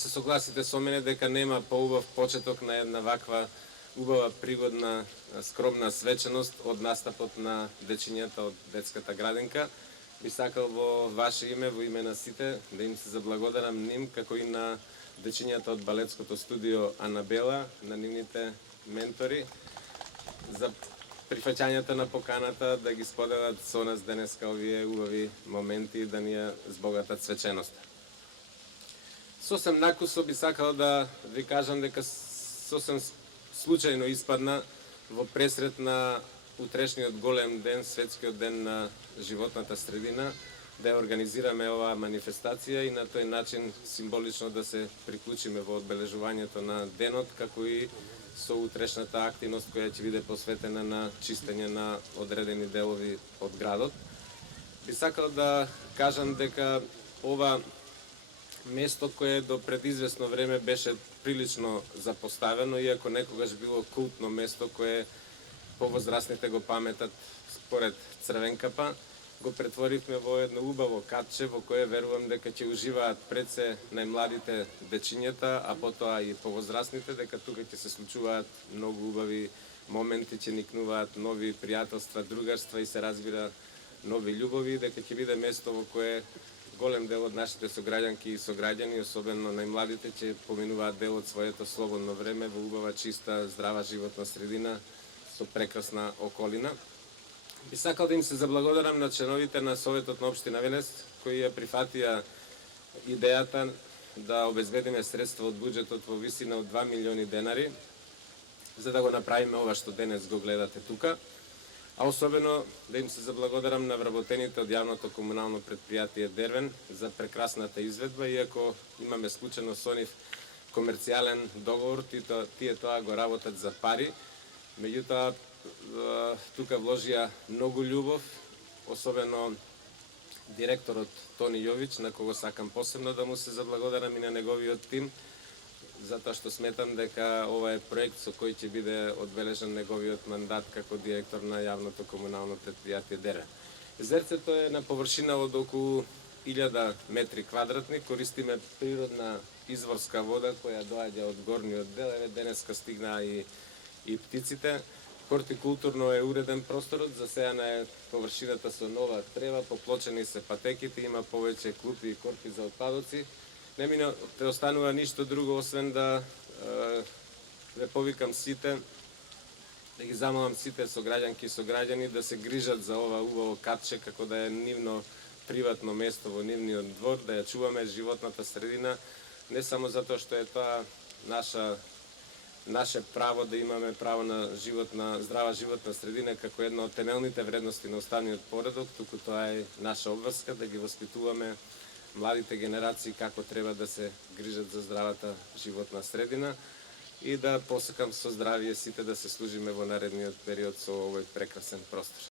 се согласите со мене дека нема поубав почеток на една ваква убава, пригодна, скромна свеченост од настапот на дечињата од детската градинка. Би сакал во ваше име, во име на сите, да им се заблагодарам ним, како и на дечињата од балетското студио Анабела, на нивните ментори, за прифаќањето на поканата да ги споделат со нас денеска овие убави моменти и да ни ја збогатат свеченоста. Сосем накусо би сакал да ви кажам дека сосем случајно испадна во пресрет на утрешниот голем ден, светскиот ден на животната средина, да ја организираме оваа манифестација и на тој начин символично да се приклучиме во одбележувањето на денот, како и со утрешната активност која ќе биде посветена на чистење на одредени делови од градот. Би сакал да кажам дека ова место кое до пред известно време беше прилично запоставено, иако некогаш било култно место кое повозрастните го паметат според Црвенкапа, го претворивме во едно убаво катче во кое верувам дека ќе уживаат пред се најмладите дечињата, а потоа и повозрастните, дека тука ќе се случуваат многу убави моменти, ќе никнуваат нови пријателства, другарства и се разбира нови љубови, дека ќе биде место во кое голем дел од нашите сограѓанки и сограѓани, особено најмладите, ќе поминуваат дел од своето слободно време во убава, чиста, здрава животна средина со прекрасна околина. Би сакал да им се заблагодарам на членовите на Советот на општина Венец, кои ја прифатија идејата да обезбедиме средства од буџетот во висина од 2 милиони денари, за да го направиме ова што денес го гледате тука. А особено да им се заблагодарам на вработените од јавното комунално предпријатие Дервен за прекрасната изведба, иако имаме склучено со нив комерцијален договор, тие тоа го работат за пари, меѓутоа тука вложија многу љубов, особено директорот Тони Јович, на кого сакам посебно да му се заблагодарам и на неговиот тим, затоа што сметам дека ова е проект со кој ќе биде одбележан неговиот мандат како директор на јавното комунално предпријатие Дервен. Езерцето е на површина од околу 1000 метри квадратни, користиме природна изворска вода која доаѓа од горниот дел, денеска стигнаа и птиците. Хортикултурно е уреден просторот, засејана е површината со нова трева, поплочени се патеките, има повеќе клупи и корпи за отпадоци. Не ми те останува ништо друго, освен да ве повикам сите, да ги замолам сите сограѓанки и сограѓани да се грижат за ова убаво катче, како да е нивно приватно место во нивниот двор, да ја чуваме животната средина, не само затоа што е тоа наше право да имаме право на здрава животна средина како една од темелните вредности на уставниот поредок, туку тоа е наша обврска да ги воспитуваме младите генерации како треба да се грижат за здравата животна средина и да посакам со здравие сите да се служиме во наредниот период со овој прекрасен простор.